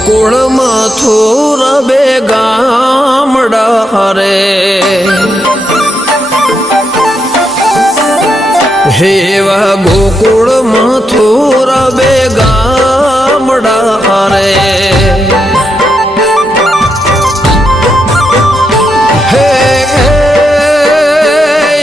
ગોકુળ મથુર બે ગામડા રે હેવા ગોકુળ મથુર બે ગામડા રે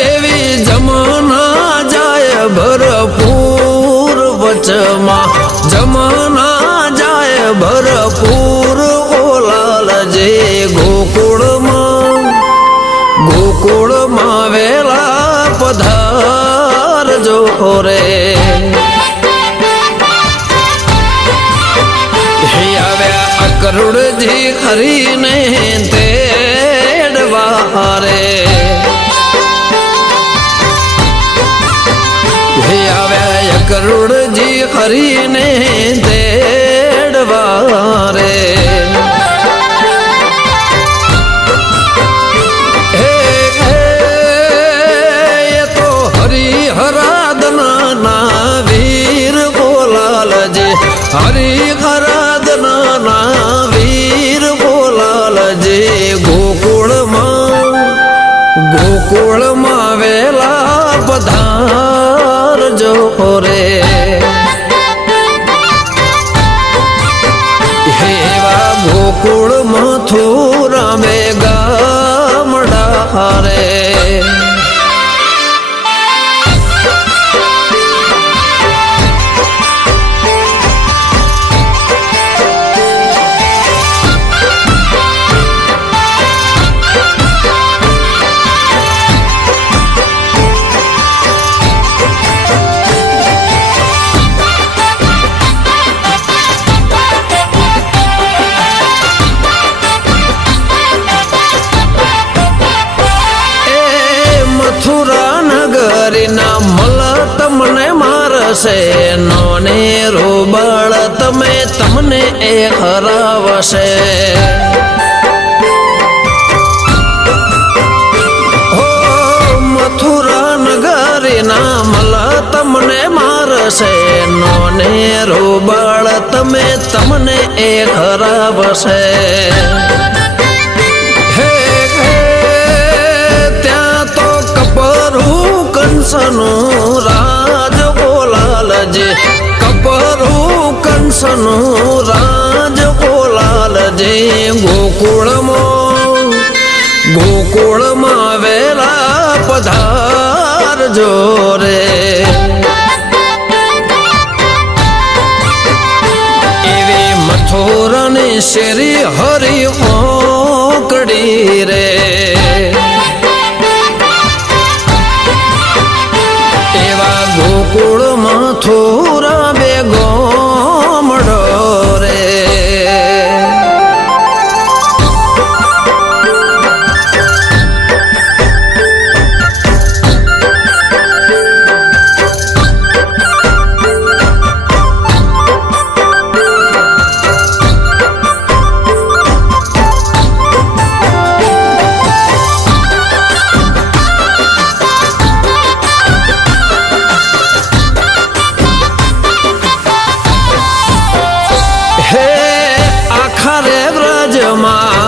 એવી જમના જાય ભરપૂર વચમાં જમના જાય ભરપૂર ઓલાલ જે ગોકુળમાં વેલા પધાર જો રે આવ્યા અકરુડજી હરીને તેડવા રે આવ્યા કરુડજી હરીને તેડવા રે એ તો હરિહરાદના વીર બોલાલજી હરિહરાદના વીર બોલાલજી ગોકુળમાં વેલા પધાર જો રે હેવા ગોકુળ મથુરા બે ગામડા રે મથુરા નગરીના મલ તમને મારશે નોને રોબળ તમને એ હરાવશે હો મથુરા નગરીના મલ તમને મારશે નોને રોબળ તમને એ હરાવશે કંસનું રાજ બોલાલજે કપરું કંસનું રાજ બોલાલજે ગોકુળમાં વેલા પધાર જો રે એવી મથુરાની શેરી હરી ઓકડી રે ગોકુળ મથુરા બે ગામડો રે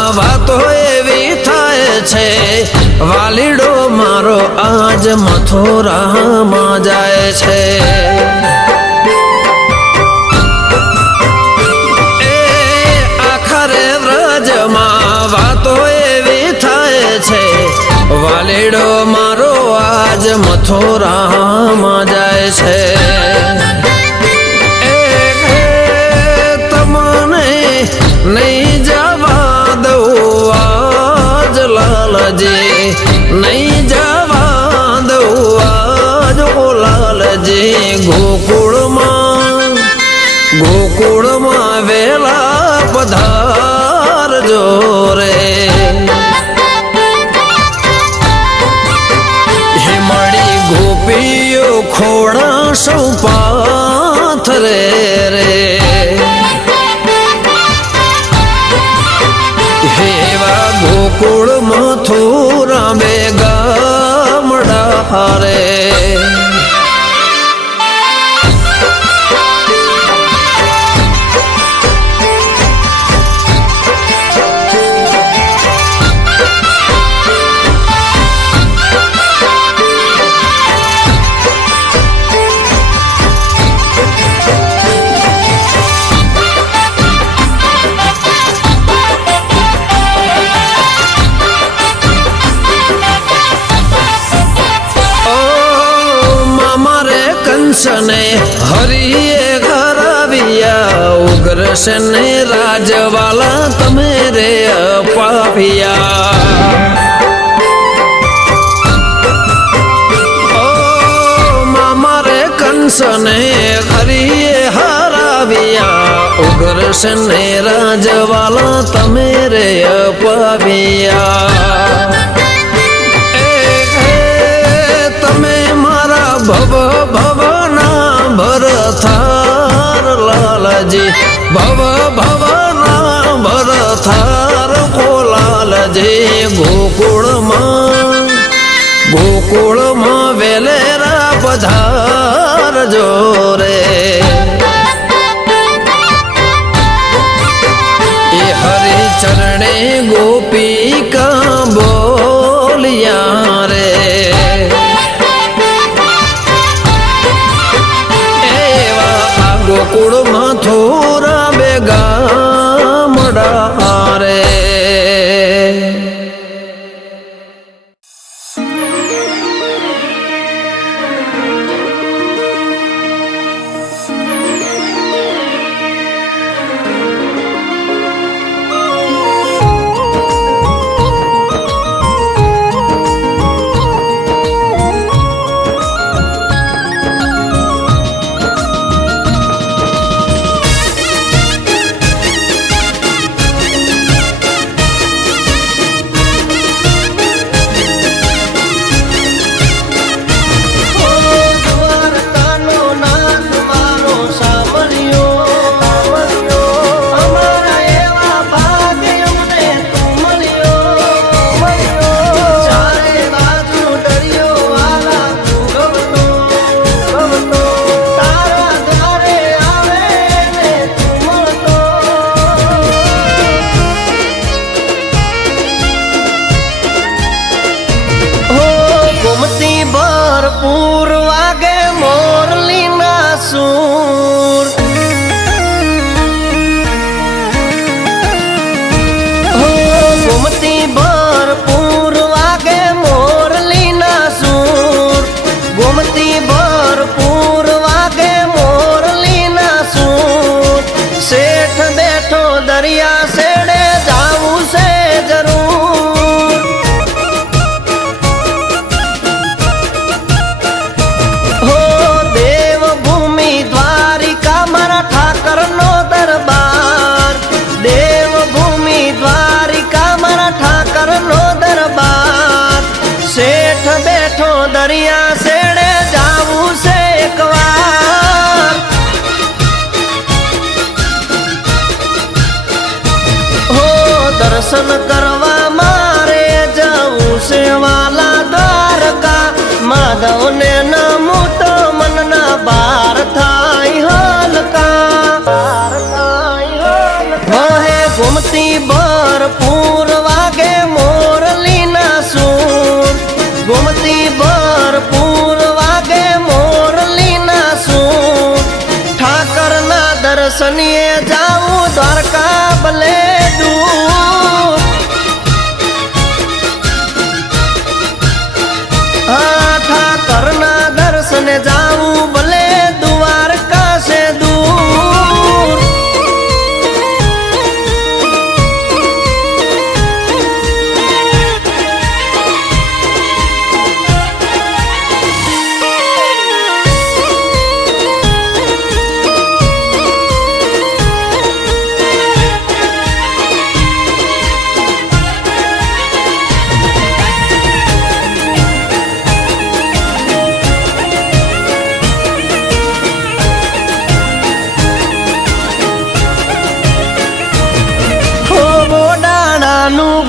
વાતો એવી થાય છે વાલીડો મારો આજ મથુરામાં જાય છે એ આખરે વ્રજમાં વાતો એવી થાય છે વાલીડો મારો આજ મથુરામાં જાય છે નહીં જવા દઉં આજ લાલજી નહીં જવા દઉં આજ લાલજી ગોકુળમાં વેલા પધાર જો રે હિમળી ગોપીઓ ખોડા સૌ પાથરે રે હેવા ગોકુળ મથુરા બે ગામડા રે છે ને રાજવાલા તમે રે પાપિયા મામા રે કંસને હરિએ હરાવ્યા ઉગ્ર છે ને રાજવાલા તમે રે પાપિયા તમે મારા ભવ ભવના ભરથાર લાલજી ભવ ભવના ભરથાર ખોલાલજી ગોકુળમાં વેલેરા પધાર જોરે એ હરિ ચરણે ગોપિકા બોલિયા રે ગોકુળમાં થોરા બેગા મડા રે ભરપૂર વાગે મોરલીના સૂર ગોમતી ભરપૂર વાગે મોરલીના સૂર ગોમતી ભરપૂર વાગે મોરલીના સૂર શેઠ બેઠો દરિયા શેડે જાવું છે જરૂર દરિયા શેડે જાવું છે એકવાર હો દર્શન કરવા મારે જવું છે વાલા દ્વારકા માધવને નમું તો મનના બાર થાય હલકા હે ગોમતી ભરપૂર વાગે મોરલીના સૂર ગોમતી ભરપૂર વાગે મોરલીના સૂર ઠાકરના દર્શનીએ જાવું દ્વારકા ભલે દૂર હા ઠાકરના દર્શને જાવું ભલે દ્વારકા છે દૂર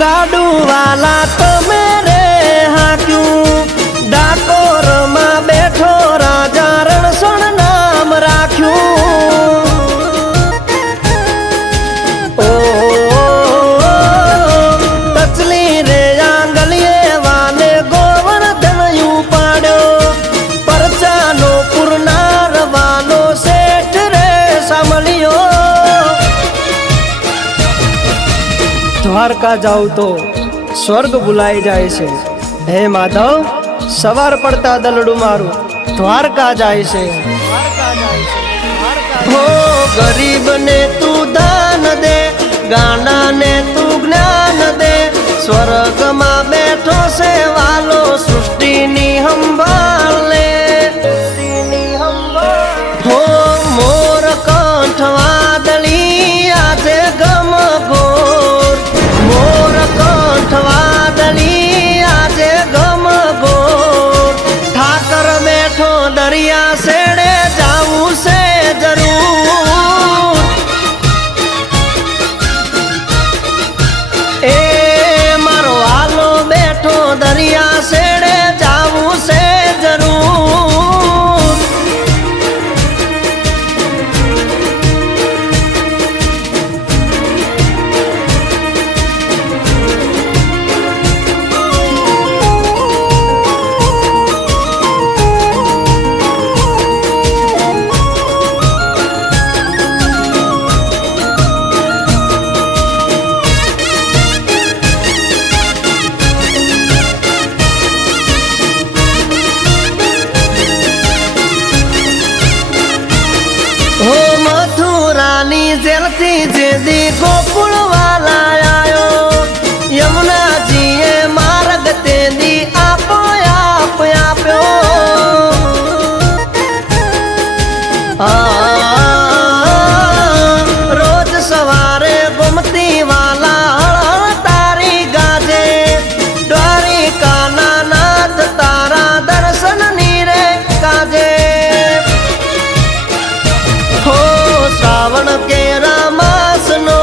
ગાડું વાલા તમે રે હાક્યું ડાકોરમાં બેઠો રાજા રણછોડ નામ રાખ્યું ઓ તચલી રે આંગલીએ વાલે ગોવર્ધન ઉપાડ્યો પરચાનો પુરનાર વાલો શેઠ રે સાંભળ્યો દ્વારકા જાઉં તો સ્વર્ગ ભૂલાઈ જાય છે હે માધવ સવાર પડતા દલડું મારું દ્વારકા જાય છે હો ગરીબ ને તું સ્વર્ગમાં બેઠો છે વાલો સૃષ્ટિની સંભાળે હો મોર કંઠ વાદળી આજે ગમ ગોર મોર કંઠ વાદળી આજે ગમ ગોર ઠાકર બેઠો દરિયા શેડે જાવું છે જરૂર એ મારો હાલો બેઠો દરિયા શેડે જાવું છે જરૂર હો મથુરાની જેલથી જેદી ગોકુળ વાલા આયો યમુનાજીએ માર્ગ તેદી આપો આપ આપ્યો રોજ સવારે ગોમતી વાલા હળ તારી ગાજે દ્વારિકાના નાથ તારા દર્શન નીરે કાજે હો શ્રાવણ કેરા માસનો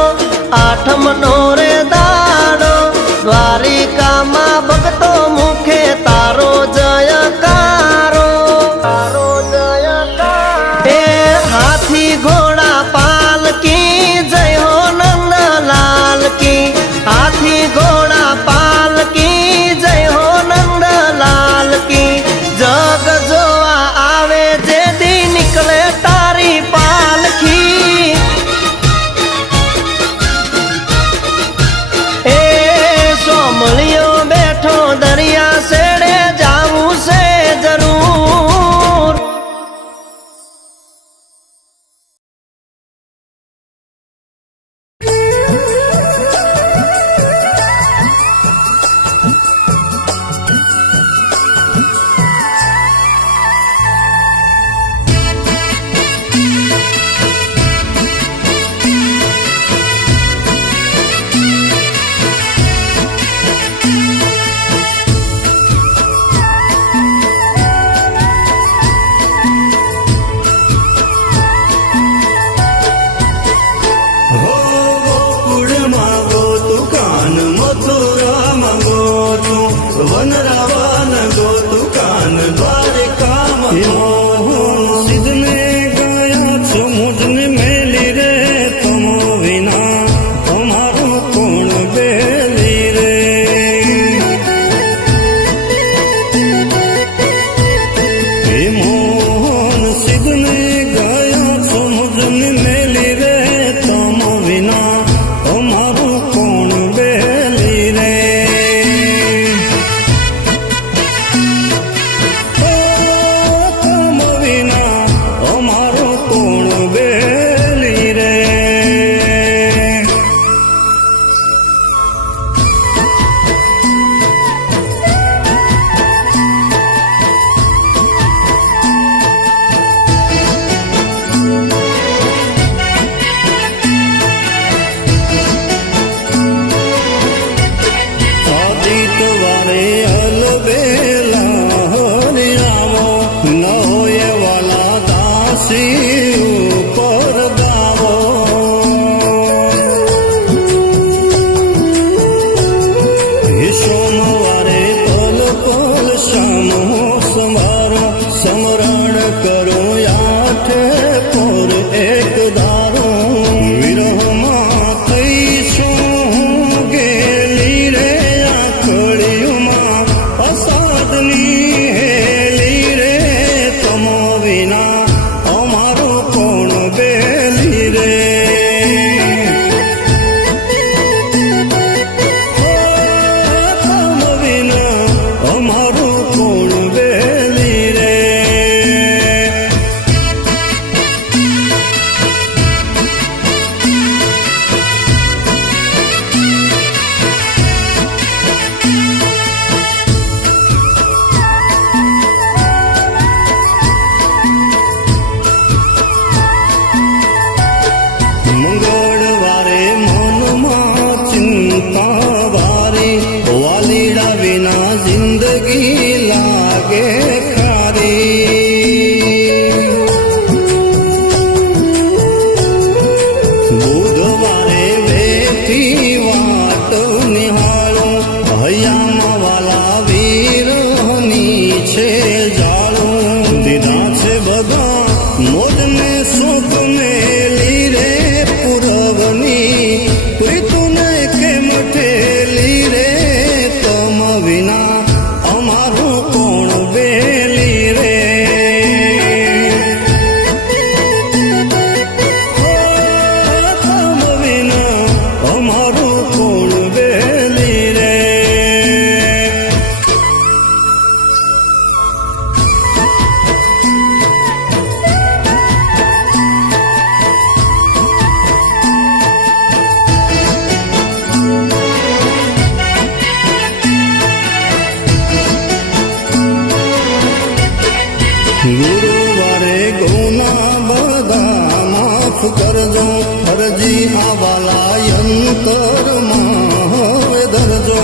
કરજો અરજી આવાલા અંતરમાં હવે ધરજો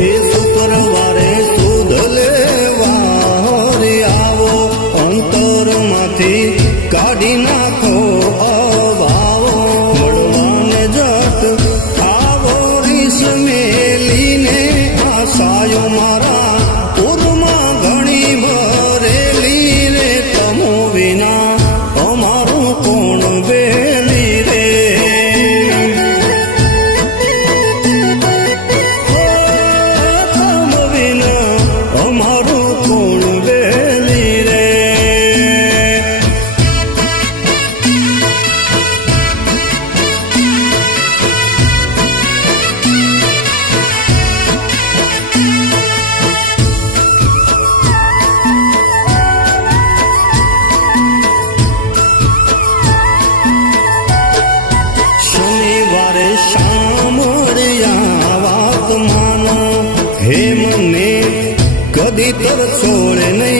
એ શુક્રવારે સુધ લેવા રે આવો અંતરમાંથી કાઢી નાખો અભાવો મળવાને જટ આવો રીસ મેલીને આશાયો મારા પૂરમાં ઘણી ભરેલી રે તમો વિના અમારું કોણ બેલી રે તમ વિના અમારું કોણ બેલી રે શનિવારે સાંભળ્યા વાત માનો હે મને કદી તર છોડે નહીં